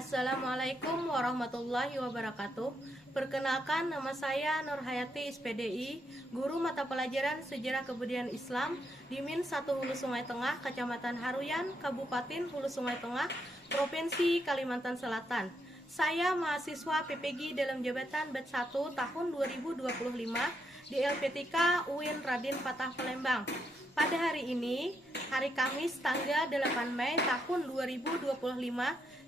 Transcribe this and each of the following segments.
Assalamualaikum warahmatullahi wabarakatuh. Perkenalkan, nama saya Nur Hayati SPDI, guru mata pelajaran Sejarah Kebudayaan Islam di Min 1 Hulu Sungai Tengah, Kecamatan Haruyan, Kabupaten Hulu Sungai Tengah, Provinsi Kalimantan Selatan. Saya mahasiswa PPG dalam jabatan BET 1 tahun 2025 di LPTK UIN Raden Patah Palembang. Pada hari ini, hari Kamis tanggal 8 Mei tahun 2025,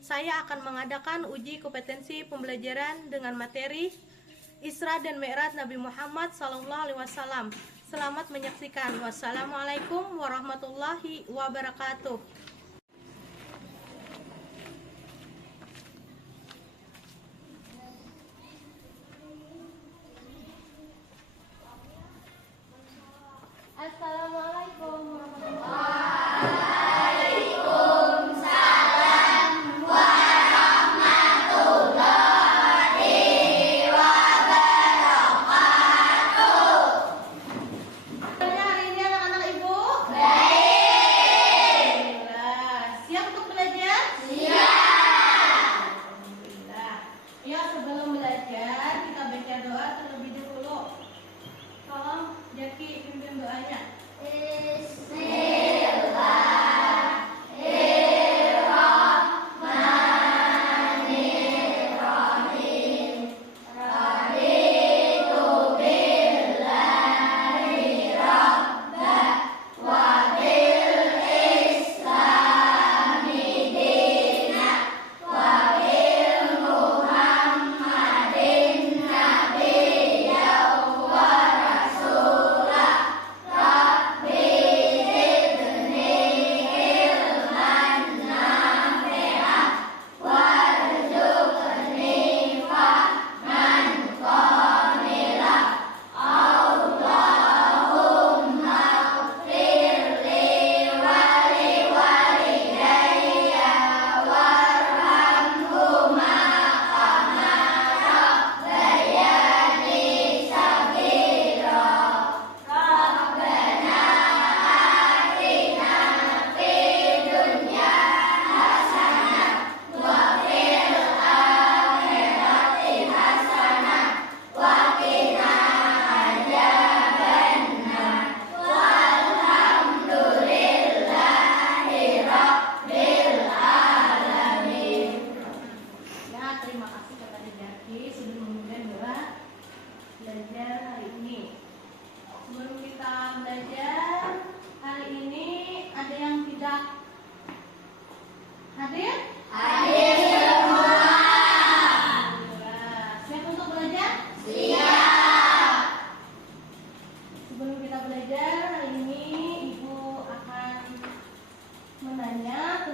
saya akan mengadakan uji kompetensi pembelajaran dengan materi Isra dan Mi'raj Nabi Muhammad SAW. Selamat menyaksikan. Wassalamualaikum warahmatullahi wabarakatuh. Assalamualaikum warahmatullahi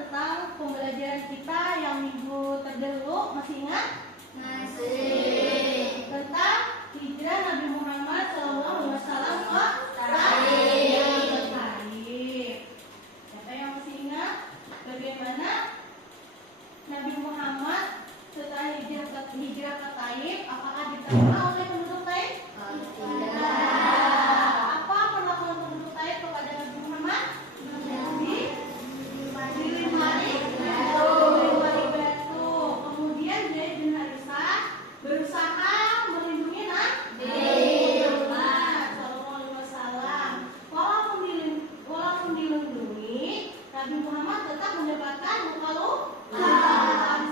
tentang pembelajaran kita yang minggu terdahulu. Masih ingat? Masih. Tentang hijrah Nabi Muhammad SAW ke Taif. Siapa yang masih ingat bagaimana Nabi Muhammad setelah hijrah ke Taif, apakah diterima oleh penduduk Taif? Tidak. Apa perlakuan penduduk Taif kepada Nabi Muhammad? Kemudian Zaid bin Harithah berusaha melindungi Nabi Muhammad SAW. Walaupun dilindungi, Nabi Muhammad tetap mendapatkan luka.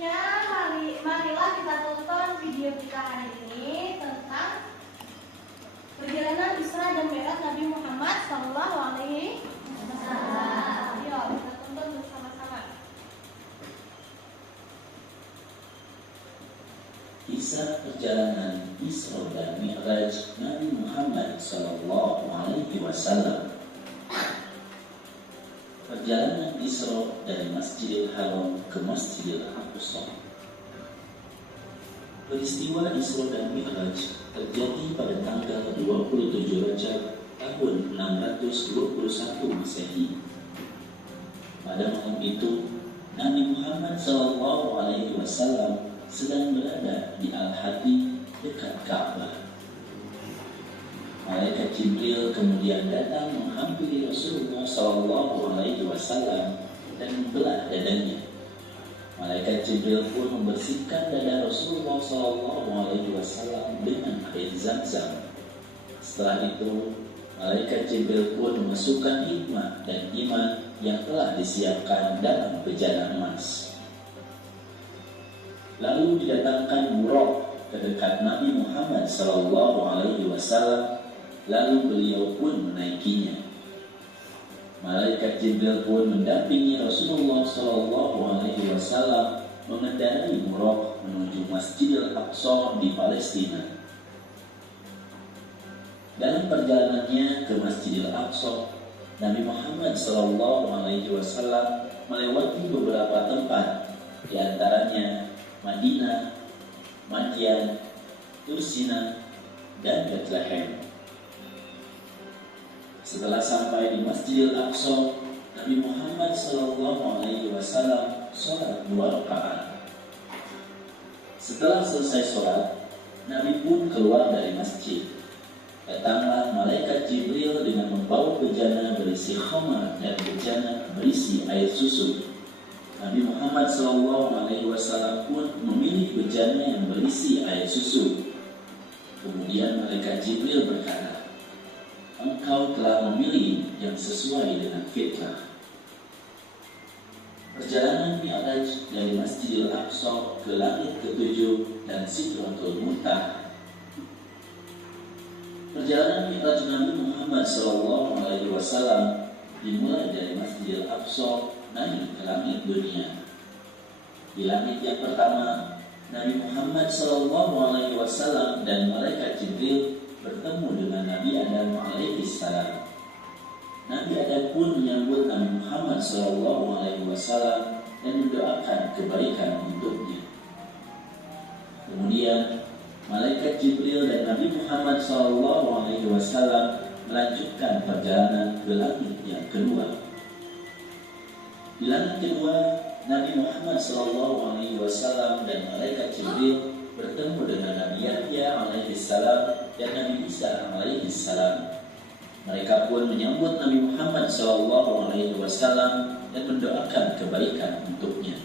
selanjutnya marilah kita tonton video kita hari ini tentang perjalanan Isra dan Mi'raj Nabi Muhammad Sallallahu Alaihi Wasallam. Yuk kita tonton bersama-sama. Kisah perjalanan Isra dan Mi'raj Nabi Muhammad Sallallahu Alaihi Wasallam. Perjalanan Isra dari Masjidil Haram ke Masjidil Aqsa. Peristiwa Isra dan Mi'raj terjadi pada tanggal 27 Rajab tahun 621 Masehi. Pada malam itu, Nabi Muhammad Sallallahu Alaihi Wasallam sedang berada di Al-Hadi dekat Ka'bah. Malaikat Jibril kemudian datang menghampiri Rasulullah Sallallahu Alaihi Wasallam dan membelah dadanya. Malaikat Jibril pun membersihkan dada Rasulullah Sallallahu Alaihi Wasallam dengan air Zam-Zam. Setelah itu, Malaikat Jibril pun memasukkan hikmah dan iman yang telah disiapkan dalam bejana emas. Lalu didatangkan Buraq ke dekat Nabi Muhammad Sallallahu Alaihi Wasallam. Lalu beliau pun menaikinya. Malaikat Jibril pun mendampingi Rasulullah Sallallahu Alaihi Wasallam mengendarai Buraq menuju Masjidil Aqsa di Palestina. Dalam perjalanannya ke Masjidil Aqsa, Nabi Muhammad Sallallahu Alaihi Wasallam melewati beberapa tempat, di antaranya Madinah, Madyan, Tursina, dan Bethlehem. Setelah sampai di Masjidil Aqsa, Nabi Muhammad Sallallahu Alaihi Wasallam sholat 2 rakaat. Setelah selesai sholat, Nabi pun keluar dari masjid. Datanglah malaikat Jibril dengan membawa bejana berisi khamar dan bejana berisi air susu. Nabi Muhammad Sallallahu Alaihi Wasallam pun memilih bejana yang berisi air susu. Kemudian malaikat Jibril berkata, "Engkau telah memilih yang sesuai dengan fitrah." Perjalanan Mi'raj dari Masjidil Aqsa ke langit ke-7 dan Sidratul Muntaha. Perjalanan Mi'raj Nabi Muhammad Sallallahu Alaihi Wasallam dimulai dari Masjidil Aqsa naik ke langit dunia. Di langit yang pertama, Nabi Muhammad Sallallahu Alaihi Wasallam dan malaikat Jibril bertemu dengan Nabi Adam alaihi salam. Nabi Adam pun menyambut Nabi Muhammad Sallallahu Alaihi Wasallam dan mendoakan kebaikan untuknya. Kemudian malaikat Jibril dan Nabi Muhammad Sallallahu Alaihi Wasallam melanjutkan perjalanan ke langit yang kedua. Di langit kedua, Nabi Muhammad Sallallahu Alaihi Wasallam dan malaikat Jibril bertemu dengan Nabi Yahya alaihi salam dan Nabi Isa alaihi salam. Mereka pun menyambut Nabi Muhammad Sallallahu Alaihi Wasallam dan mendoakan kebaikan untuknya.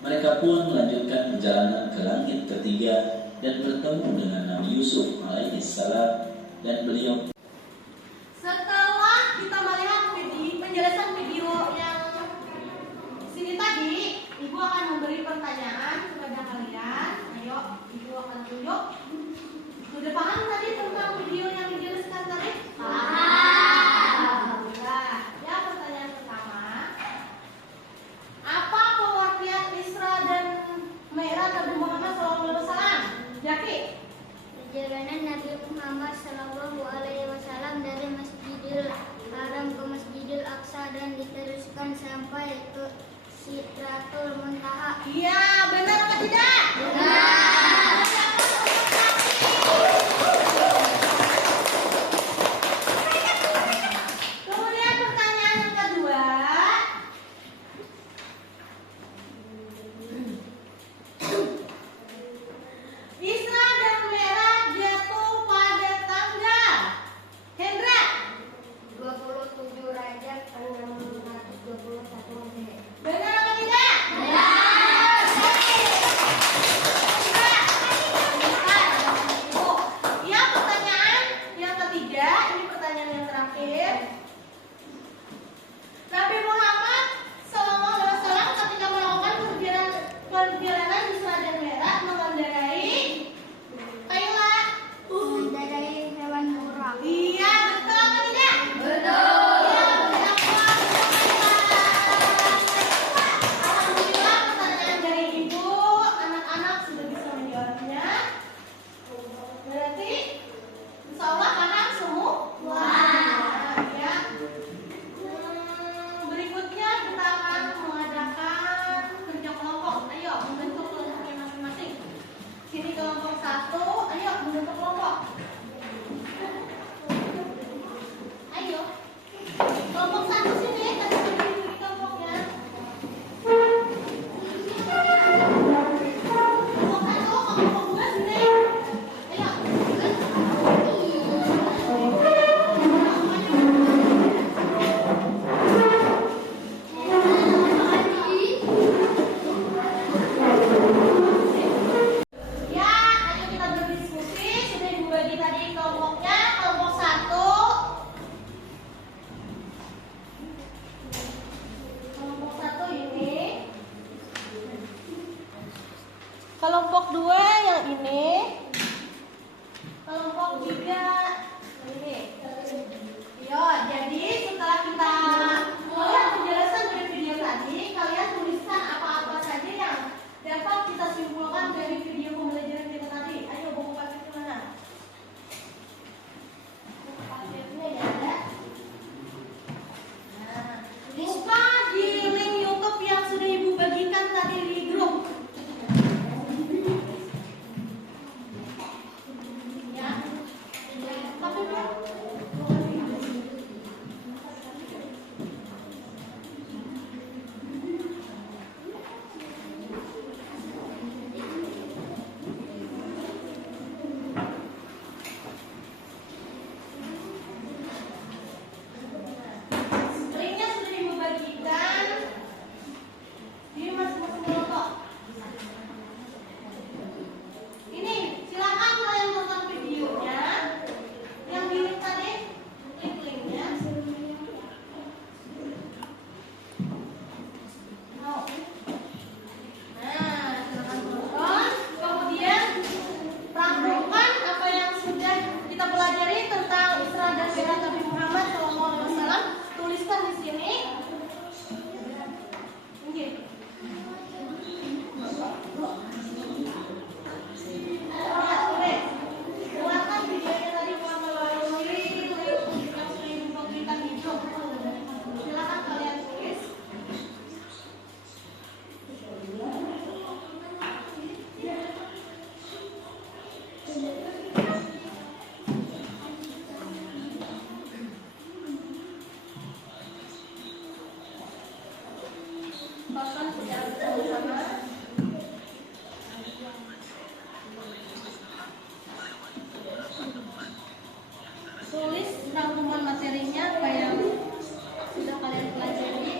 Mereka pun melanjutkan perjalanan ke langit ketiga dan bertemu dengan Nabi Yusuf alaihi salam dan beliau. Setelah kita melihat penjelasan video yang sini tadi, Ibu akan memberi pertanyaan kepada kalian. Ayo, Ibu akan tunjuk. Sudah paham tadi tentang video yang dijelaskan tadi? Paham. Ya, pertanyaan pertama. Apa pengertian Isra dan Mi'raj Nabi Muhammad SAW? Jaki? Perjalanan Nabi Muhammad Sallallahu Alaihi Wasallam dari Masjidil Haram ke Masjidil Aqsa dan diteruskan sampai ke Sidratul Muntaha. Iya, benar atau tidak? Benar. Kemudian pertanyaan yang kedua. Isra dan Mi'raj jatuh pada tanggal Hendra 27 Rajab 621 Masehi. benar atau tidak? Benar. Kelompok 2 yang ini. Kelompok 3 yang ini. Yo, jadi setelah kita melihat penjelasan dari video tadi, kalian tuliskan apa-apa saja yang dapat kita simpulkan dari video pembelajaran kita tadi. Ayo, buku papirnya mana? Buku papirnya ya ada. Nah, buka di link YouTube yang sudah Ibu bagikan tadi di grup. Ya. Papirnya. Linknya sudah Ibu bagikan di masing-masing kelompok. Ini silakan kalian tonton videonya. Yang di link tadi, klik linknya. Nah, silakan tonton. Kemudian praktekkan apa yang sudah kita pelajari tentang Isra dan Mi'raj Nabi Muhammad SAW. Tuliskan di sini. Oke. Buatkan videonya tadi melalui link yang sudah Ibu bagikan di grup. Silakan kalian tulis. Bahkan secara bersama-sama. Tulis rangkuman materinya apa yang sudah kalian pelajari.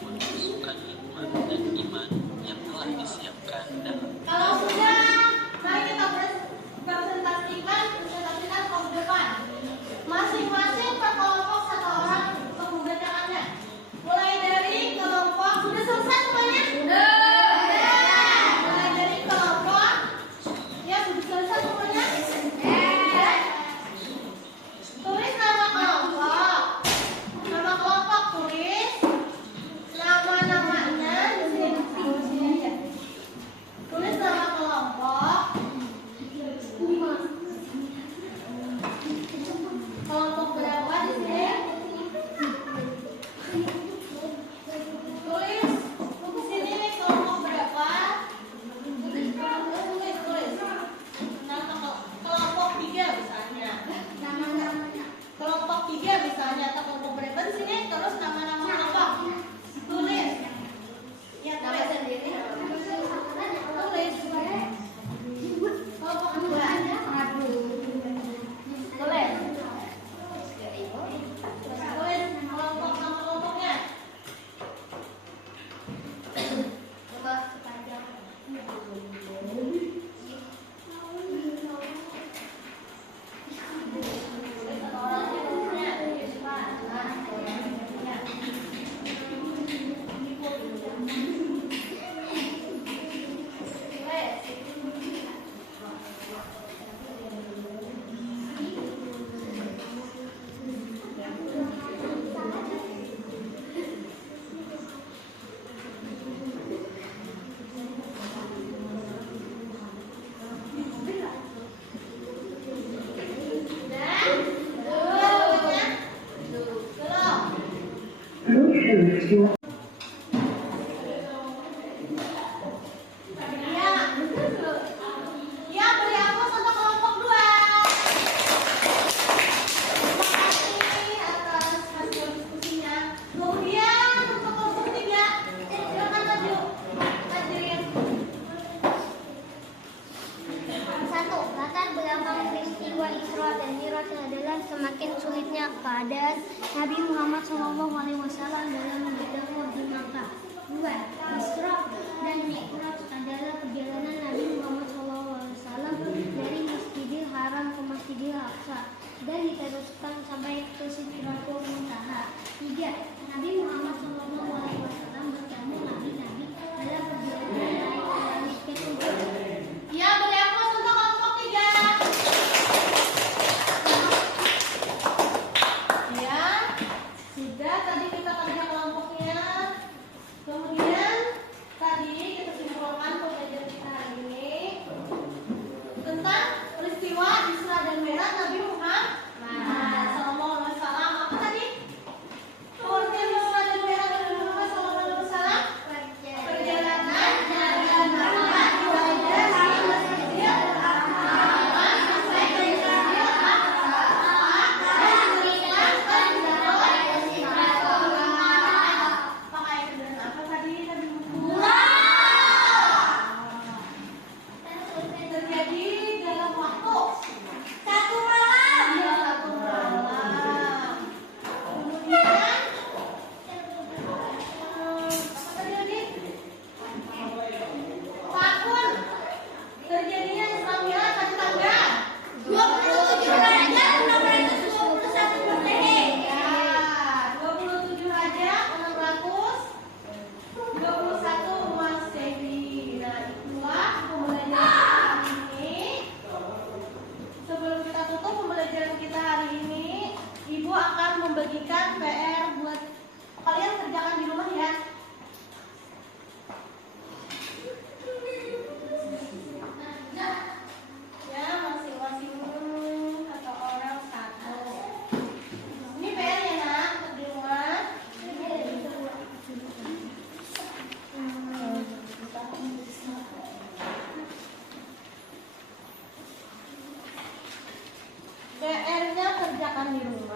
menunjukkan iman dan iman yang telah disiapkan dalam Kalau sudah, mari kita presentasikan ke depan. Masing-masing per kelompok satu orang untuk membacakannya. Mulai dari kelompok sudah selesai semuanya? Sudah. Mulai dari kelompok ya sudah selesai semuanya? Sudah. Tulis nama kelompok. Nama kelompok tulis. Nama-namanya di sini aja. Tulis nama kelompok. Kelompok berapa di sini? Tulis di sini kelompok berapa? Tulis. Nama kelompok 3 misalnya. Kelompok 3 misalnya atau kelompok berapa di sini? Terus nama-nama kelompok. Tulis. Ya, tulis sendiri. Tulis. Kelompok 2. Tulis. Tulis kelompok nama kelompoknya. Tulis satu orang aja tulisnya. Ya, beri aplaus untuk kelompok 2. Terima kasih atas hasil diskusinya. Kemudian untuk kelompok 3, silakan maju. Hadirin. 1. Latar belakang peristiwa Isra dan Mi'raj adalah semakin sulitnya keadaan Nabi Muhammad SAW dalam berdakwah di Makkah. 2. Isra dan Mi'raj adalah perjalanan Nabi Muhammad SAW dari Masjidil Haram ke Masjidil Aqsa dan diteruskan sampai ke Sidratul Muntaha. 3. Nabi Muhammad SAW bertemu nabi-nabi dalam perjalanan naik ke langit ketujuh. kerjakan di rumah.